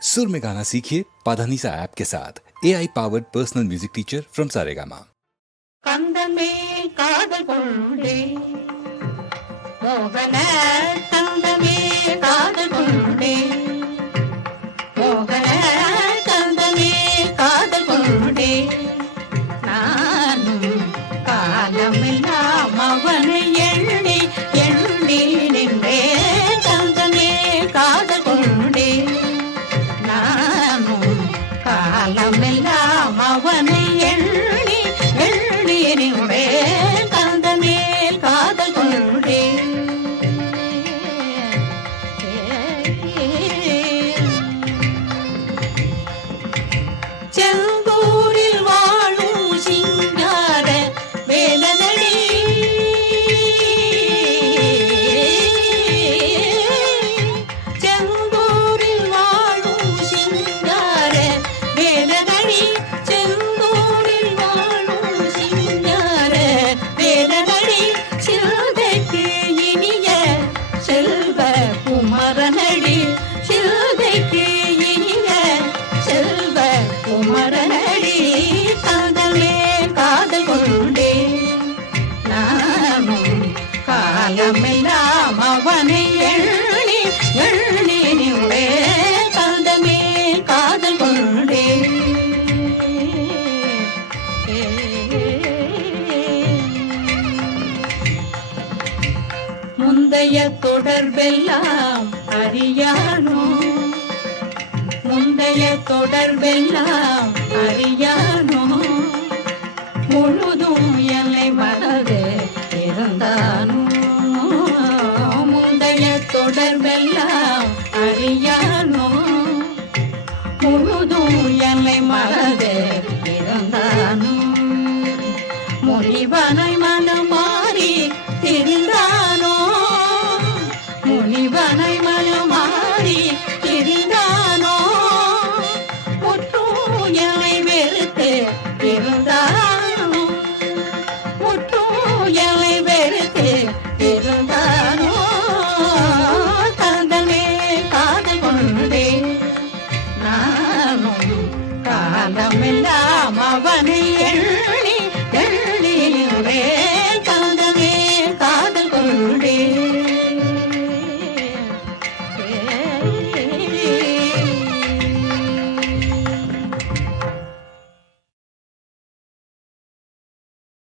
सुर में गाना सीखिए पाधानीसा ऐप के साथ। AI powered personal music teacher from Saregama. கந்தமே காதல் கொண்டே மோகன கந்தமே காதல் கொண்டே மோகன கந்தமே காதல் கொண்டே நானும் காலமெல்லாம் அவனை எண்ணி எண்ணி நின்றே கந்தமே காதல் கொண்டே நானும் காலமெல்லாம் அவனை எண்ணி எண்ணி நின்றே கந்தமே காதல் கொண்டே செந்தூரில் வாழும் சிங்கார வேலனடி செந்தூரில் வாழும் சிங்கார வேலனடி செந்தூரில் வாழும் சிங்கார வேலனடி சிறுதைக்கு இனிய செல்வ குமரனடி சிறுதைக்கு இனிய செல்வ குமரனடி காதலே காதல் கொண்டே நானும் காலமெல்லாம் அவனை எண்ணி எண்ணி நின்றே காதமே காதல் கொண்டே முந்தைய தொடர்பெல்லாம் அறியானோ முந்தைய தொடர்பெல்லாம் அறியானோ முழுதும் எல்லை மனது இருந்தானோ முந்தைய தொடர்பெல்லாம் அறியானோ முழுதும் எல்லை மனது இருந்தானோ முனிவனை மனம் மாறி திரிந்தானோ முனிவனை மனம் மாறி திரிந்தானோ முற்றூயலை வெறுத்து இருந்தானோ முற்றூயலை வெறுத்து இருந்தானோ காதலே காதல் கொண்டே நானும் காலமெல்லாம்